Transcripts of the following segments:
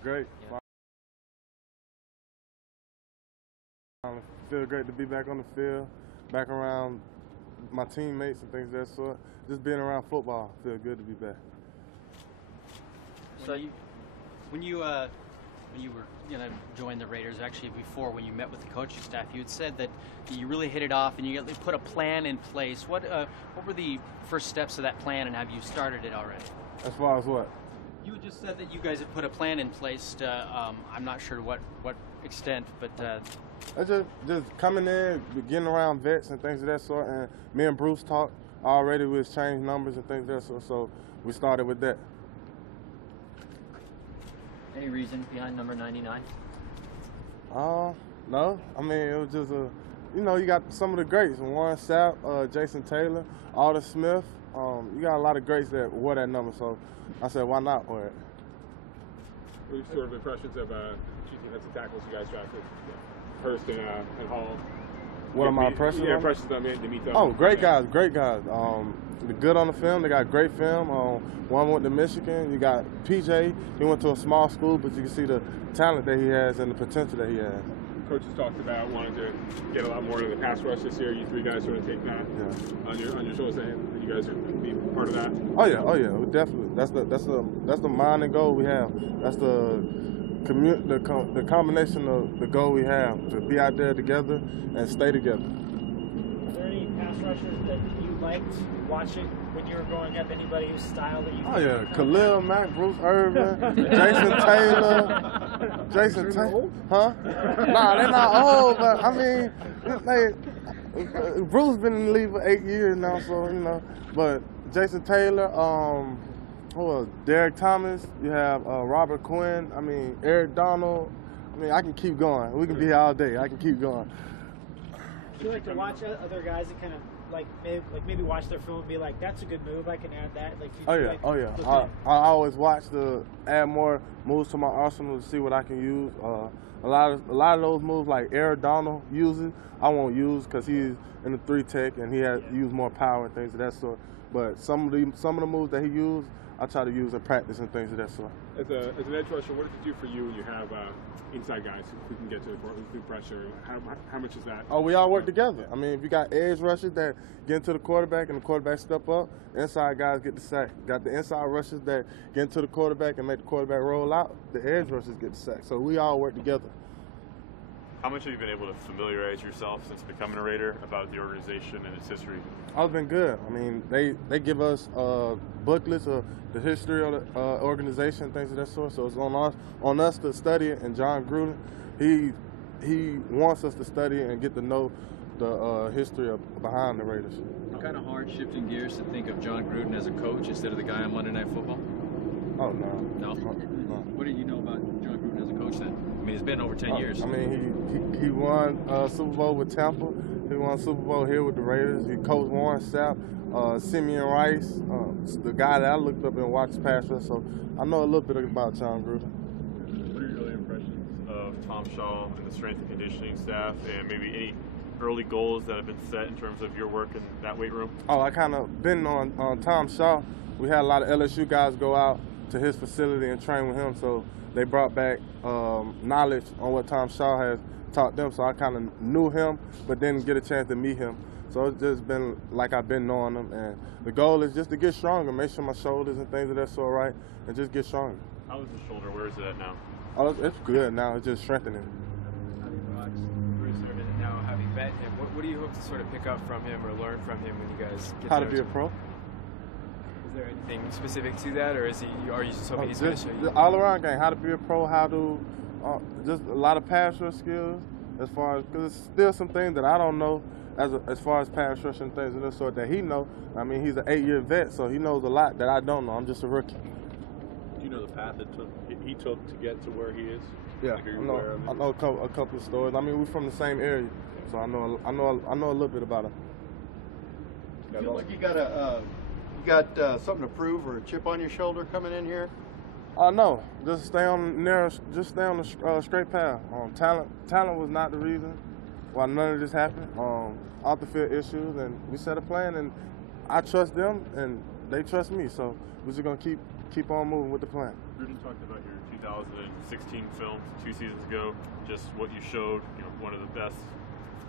Great. Yeah. Feel great to be back on the field, back around my teammates and things of that sort. Just being around football, feel good to be back. So when you were gonna join the Raiders, actually before when you met with the coaching staff, you had said that you really hit it off and you put a plan in place. What were the first steps of that plan, and have you started it already? As far as what? You just said that you guys have put a plan in place to, I'm not sure what extent, but... Just coming in, getting around vets and things of that sort, and me and Bruce talked already. We was changed numbers and things of that sort, so we started with that. Any reason behind number 99? No. I mean, it was just you got some of the greats, Warren Sapp, Jason Taylor, Alden Smith. You got a lot of greats that wore that number, so I said, why not wear it? What are your sort of impressions of two defensive tackles you guys drafted, Hurst and Hall? What are my impressions? Yeah, impressions of them to meet them. Oh, great guys. They're good on the film. They got great film. One went to Michigan. You got PJ. He went to a small school, but you can see the talent that he has and the potential that he has. Coaches talked about wanting to get a lot more into the pass rush this year. You three guys sort of take that on your shoulders, and you guys are be part of that. Oh yeah, definitely. That's the mind and goal we have. That's the combination of the goal we have, to be out there together and stay together. Are there any pass rushers that you liked watching when you were growing up? Anybody whose style that you? Oh yeah, Khalil Mack, Bruce Irvin, Jason Taylor. Huh? Nah, they're not old, but I mean, Bruce been in the league for 8 years now, so But Jason Taylor, Derek Thomas, you have Robert Quinn, Eric Donald. I can keep going. We can be here all day. I can keep going. Do you like to watch other guys and kind of maybe watch their film and be like, that's a good move, I can add that? I always watch to add more moves to my arsenal to see what I can use. A lot of those moves like Eric Donald uses, I won't use because he's in the 3 tech and he has used more power and things of that sort. But some of the moves that he used, I try to use in practice and things of that sort. As an edge rusher, what does it do for you when you have inside guys who can get to the court through pressure? How much is that? Oh, we all work together. If you got edge rushers that get into the quarterback and the quarterback step up, inside guys get the sack. Got the inside rushers that get into the quarterback and make the quarterback roll out, the edge rushers get the sack. So we all work together. How much have you been able to familiarize yourself since becoming a Raider about the organization and its history? I've been good. They give us booklets of the history of the organization, things of that sort. So it's on us to study it. And John Gruden, he wants us to study it and get to know the history behind the Raiders. Kind of hard shifting gears to think of John Gruden as a coach instead of the guy on Monday Night Football? Oh no. No. What do you know about John Gruden as a coach then? It's been over 10 years. He won Super Bowl with Tampa. He won Super Bowl here with the Raiders. He coached Warren Sapp, Simeon Rice, the guy that I looked up and watched pass rush. So I know a little bit about John Gruden. What are your early impressions of Tom Shaw and the strength and conditioning staff, and maybe any early goals that have been set in terms of your work in that weight room? Oh, I kind of been on Tom Shaw. We had a lot of LSU guys go out to his facility and train with him, so they brought back knowledge on what Tom Shaw has taught them. So I kind of knew him, but didn't get a chance to meet him. So it's just been like I've been knowing him, and the goal is just to get stronger, make sure my shoulders and things of that sort right, and just get stronger. How is the shoulder? Where is it at now? Oh, it's good now. It's just strengthening. Bruce Irvin, and now having met him, what do you hope to sort of pick up from him or learn from him when you guys get How to be a pro. Is there anything specific to that, or are you just hoping he's going to show you? All around game, how to be a pro, how to just a lot of pass rush skills. As far as, because there's still some things that I don't know as far as pass rush and things of this sort that he know. He's an 8-year vet, so he knows a lot that I don't know. I'm just a rookie. Do you know the path he took to get to where he is? Yeah, I know a couple of stories. We're from the same area, so I know a little bit about him. You feel like you got something to prove or a chip on your shoulder coming in here? No, just stay on the straight path. Talent was not the reason why none of this happened. Off the field issues, and we set a plan, and I trust them, and they trust me. So we're just gonna keep keep on moving with the plan. Gruden talked about your 2016 film 2 seasons ago, just what you showed, one of the best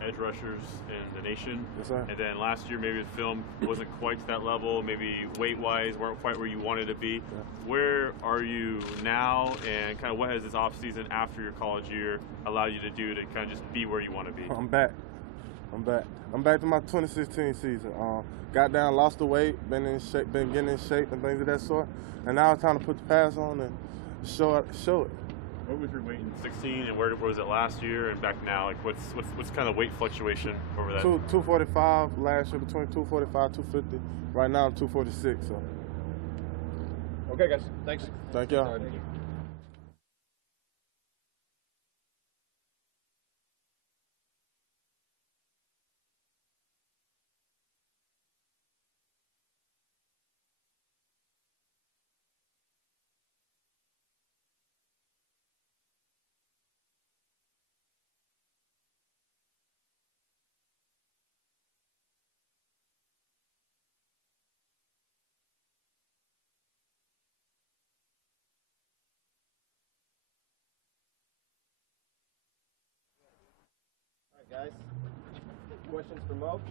edge rushers in the nation. Yes, sir. And then last year, maybe the film wasn't quite to that level, maybe weight-wise weren't quite where you wanted to be. Yeah. Where are you now, and kind of what has this offseason after your college year allowed you to do to kind of just be where you want to be? I'm back to my 2016 season. Got down, lost the weight, been getting in shape and things of that sort. And now it's time to put the pads on and show it. What was your weight in 16, and where was it last year and back now? Like, what's kind of weight fluctuation over that? 245 last year, between 245, 250. Right now I'm 246. So. Okay, guys. Thanks. Thank y'all. Guys, questions for Mo?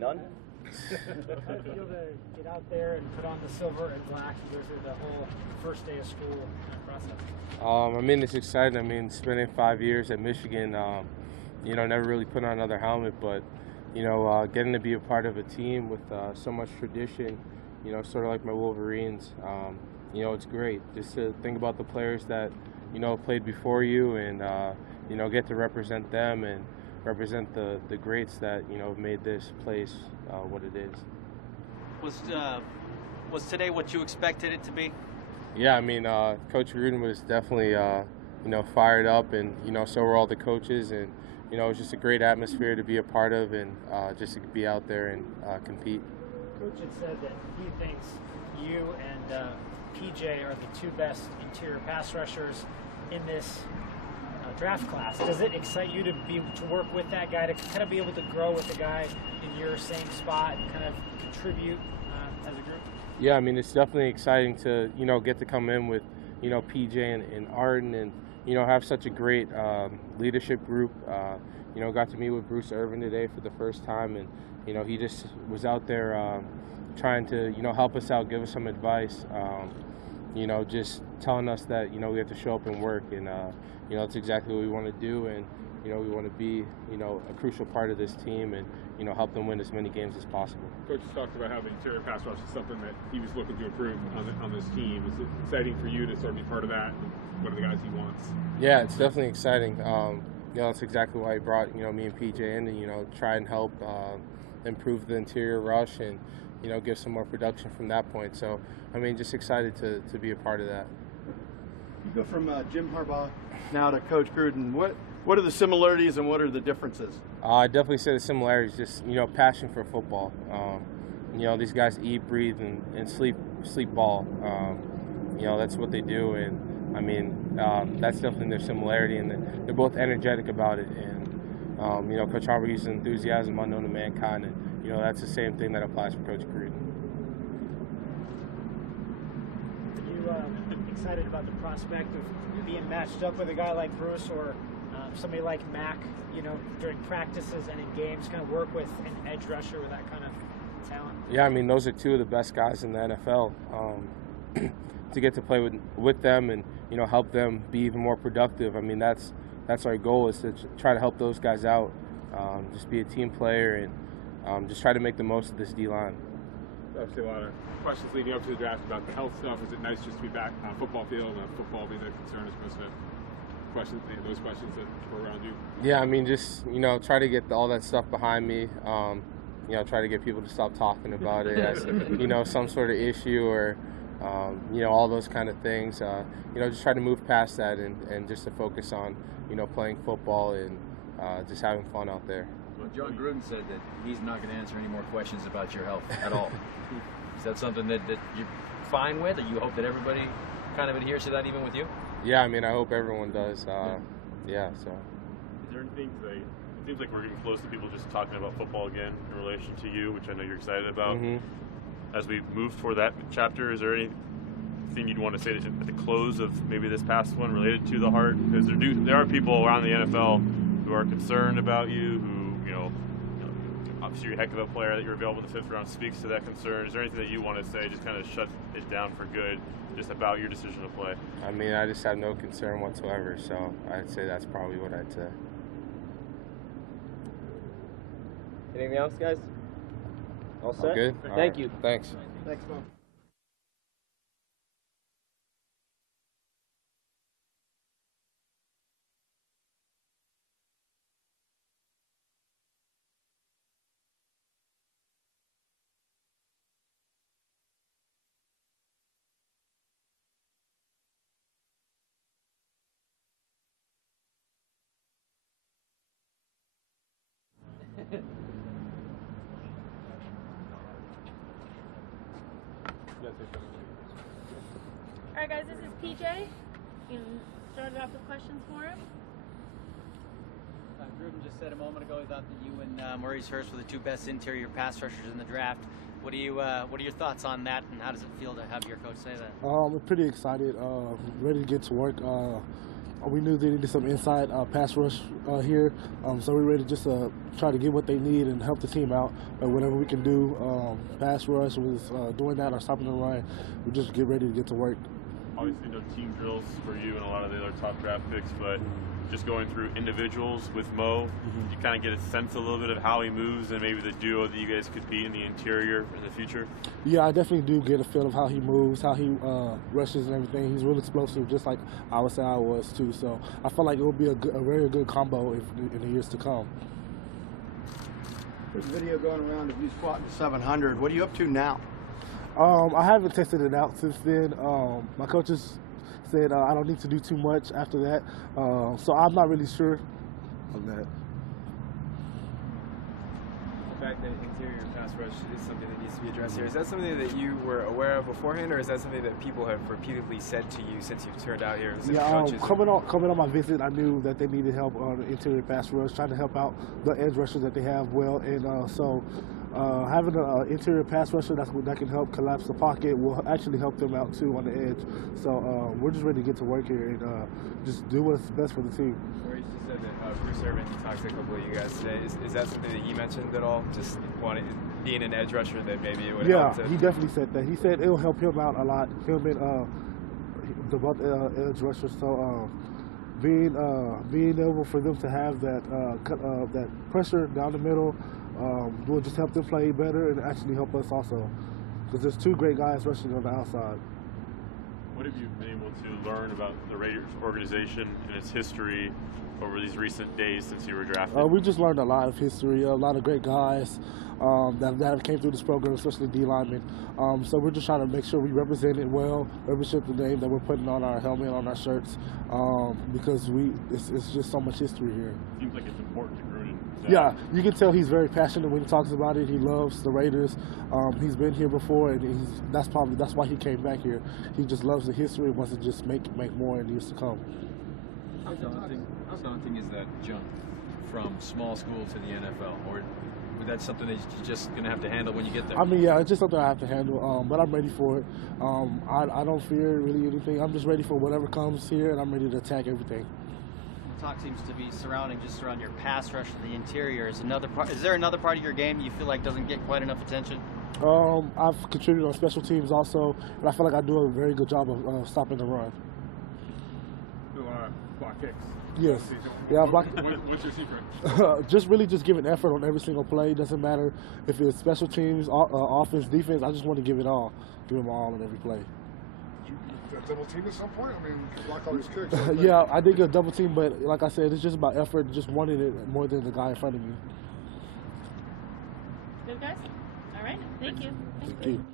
None? How did it feel to get out there and put on the silver and black and go through the whole first day of school process? I mean, it's exciting. I mean, spending 5 years at Michigan, never really put on another helmet, but, getting to be a part of a team with so much tradition, sort of like my Wolverines, it's great. Just to think about the players that, played before you and, get to represent them and represent the greats that, made this place what it is. Was today what you expected it to be? Yeah, I mean, Coach Gruden was definitely, fired up, and, so were all the coaches, and, it was just a great atmosphere to be a part of and just to be out there and compete. Coach had said that he thinks you and PJ are the two best interior pass rushers in this draft class. Does it excite you to work with that guy, to kind of be able to grow with the guy in your same spot and kind of contribute as a group? Yeah, I mean, it's definitely exciting to, get to come in with, PJ and Arden and, have such a great leadership group. Got to meet with Bruce Irvin today for the first time, and, he just was out there trying to, help us out, give us some advice, just telling us that, we have to show up and work, and, it's exactly what we want to do, and, we want to be, a crucial part of this team and, help them win as many games as possible. Coach has talked about how the interior pass rush is something that he was looking to improve on this team. Is it exciting for you to sort of be part of that and one of the guys he wants? Yeah, it's definitely exciting. That's exactly why he brought, me and PJ in to, try and help improve the interior rush and, give some more production from that point. So, I mean, just excited to be a part of that. You go from Jim Harbaugh now to Coach Gruden. What are the similarities and what are the differences? I definitely say the similarities, just, passion for football. These guys eat, breathe, and sleep ball. That's what they do, and I mean, that's definitely their similarity, and they're both energetic about it. And Coach Harbaugh uses enthusiasm unknown to mankind, and that's the same thing that applies for Coach Gruden. Are you excited about the prospect of being matched up with a guy like Bruce or somebody like Mac, during practices and in games, kind of work with an edge rusher with that kind of talent? Yeah, I mean, those are two of the best guys in the NFL. To get to play with them and, help them be even more productive, I mean, that's our goal, is to try to help those guys out, just be a team player and just try to make the most of this D-line. Obviously, a lot of questions leading up to the draft about the health stuff. Is it nice just to be back on football field and football being the concern as opposed to those questions that were around you? Yeah, I mean, just, try to get all that stuff behind me. Try to get people to stop talking about it as, some sort of issue or, all those kind of things. Just try to move past that and just to focus on, playing football and just having fun out there. Well, John Gruden said that he's not going to answer any more questions about your health at all. Is that something that you're fine with, or you hope that everybody kind of adheres to that even with you? Yeah, I mean, I hope everyone does. Yeah, so. Is there anything It seems like we're getting close to people just talking about football again in relation to you, which I know you're excited about. As we move toward that chapter, is there anything you'd want to say at the close of maybe this past one related to the heart? Because there are people around the NFL who are concerned about you, who, obviously you're a heck of a player, that you're available in the 5th round speaks to that concern. Is there anything that you want to say, just kind of shut it down for good, just about your decision to play? I mean, I just have no concern whatsoever, so I'd say that's probably what I'd say. Anything else, guys? All set? All good? Thank you. Thanks. Thanks, Mom. All right, guys, this is PJ. You can start it off with questions for him. Gruden just said a moment ago he thought that you and Maurice Hurst were the 2 best interior pass rushers in the draft. What are your thoughts on that, and how does it feel to have your coach say that? We're pretty excited, ready to get to work. We knew they needed some inside pass rush here, so we're ready to just try to get what they need and help the team out. Whatever we can do, pass rush, with doing that or stopping the run, we just get ready to get to work. Obviously, no team drills for you and a lot of the other top draft picks, but just going through individuals with Mo, you kind of get a sense a little bit of how he moves and maybe the duo that you guys could be in the interior in the future? Yeah, I definitely do get a feel of how he moves, how he rushes and everything. He's really explosive, just like I would say I was too. So I feel like it will be a very good combo in the years to come. There's a video going around of you squatting to 700. What are you up to now? I haven't tested it out since then. My coaches said I don't need to do too much after that, so I'm not really sure of that. The fact that interior pass rush is something that needs to be addressed here, is that something that you were aware of beforehand, or is that something that people have repeatedly said to you since you've turned out here? Yeah, coming on my visit, I knew that they needed help on the interior pass rush, trying to help out the edge rushers that they have well, and so having an interior pass rusher that can help collapse the pocket will actually help them out too on the edge. So we're just ready to get to work here and just do what's best for the team. Maurice just said that Bruce Irvin, he talked to a couple of you guys today. Is that something that he mentioned at all? Just being an edge rusher, that maybe it would help? Yeah, he definitely said that. He said it'll help him out a lot. Him and the edge rushers. So being able for them to have that pressure down the middle will just help them play better and actually help us also, because there's 2 great guys rushing on the outside. What have you been able to learn about the Raiders organization and its history over these recent days since you were drafted? We just learned a lot of history, a lot of great guys that have came through this program, especially D linemen. So we're just trying to make sure we represent it well, represent the name that we're putting on our helmet, on our shirts, because it's just so much history here. Seems like it's important to Gruden. Yeah, you can tell he's very passionate when he talks about it. He loves the Raiders. He's been here before, and that's why he came back here. He just loves the history and wants to just make more in years to come. How daunting is that jump from small school to the NFL? Or that's something that you're just going to have to handle when you get there? I mean, yeah, it's just something I have to handle, but I'm ready for it. I don't fear really anything. I'm just ready for whatever comes here, and I'm ready to attack everything. Talk seems to be surrounding your pass rush in the interior. Is there another part of your game you feel like doesn't get quite enough attention? I've contributed on special teams also, and I feel like I do a very good job of stopping the run. Do a lot of block kicks. Yes. Yeah. What's your secret? Just really giving effort on every single play. Doesn't matter if it's special teams, offense, defense. I just want to give it all. Give them all on every play. Double team at some point? I mean, block all these kicks. Yeah, I did get a double team, but like I said, it's just about effort, just wanting it more than the guy in front of me. Good, guys? All right. Thank you. Thank you.